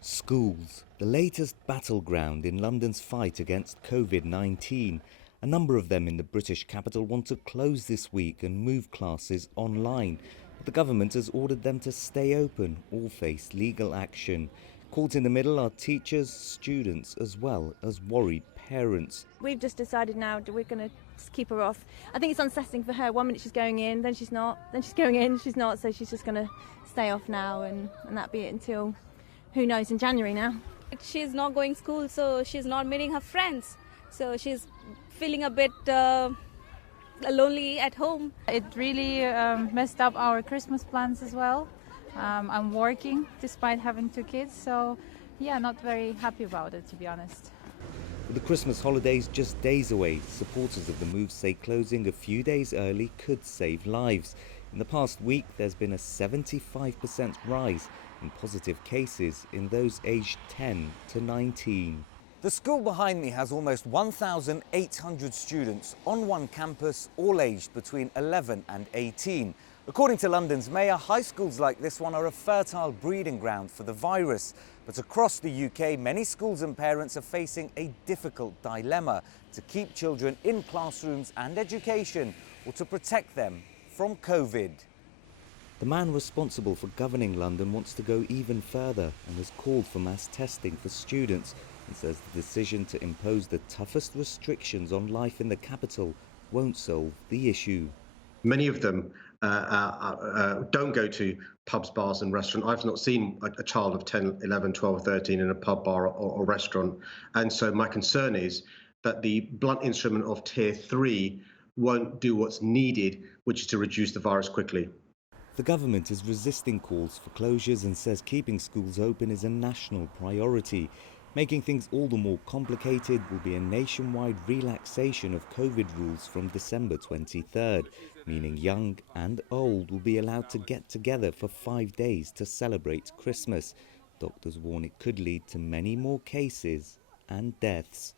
Schools, the latest battleground in London's fight against COVID-19. A number of them in the British capital want to close this week and move classes online. But the government has ordered them to stay open or face legal action. Caught in the middle are teachers, students, as well as worried parents. We've just decided now that we're going to just keep her off. I think it's unsettling for her. 1 minute she's going in, then she's not, then she's going in, she's not. So she's just going to stay off now and that be it until, who knows, in January now. She's not going to school, so she's not meeting her friends. So she's feeling a bit lonely at home. It really messed up our Christmas plans as well. I'm working despite having 2 kids, so yeah, not very happy about it, to be honest. With the Christmas holidays just days away, supporters of the move say closing a few days early could save lives. In the past week, there's been a 75% rise in positive cases in those aged 10 to 19. The school behind me has almost 1,800 students on one campus, all aged between 11 and 18. According to London's mayor, high schools like this one are a fertile breeding ground for the virus. But across the UK, many schools and parents are facing a difficult dilemma: to keep children in classrooms and education, or to protect them from COVID. The man responsible for governing London wants to go even further and has called for mass testing for students, and says the decision to impose the toughest restrictions on life in the capital won't solve the issue. Many of them don't go to pubs, bars and restaurants. I've not seen a child of 10, 11, 12, 13 in a pub, bar or restaurant. And so my concern is that the blunt instrument of Tier 3 won't do what's needed, which is to reduce the virus quickly. The government is resisting calls for closures and says keeping schools open is a national priority. Making things all the more complicated will be a nationwide relaxation of COVID rules from December 23rd, meaning young and old will be allowed to get together for 5 days to celebrate Christmas. Doctors warn it could lead to many more cases and deaths.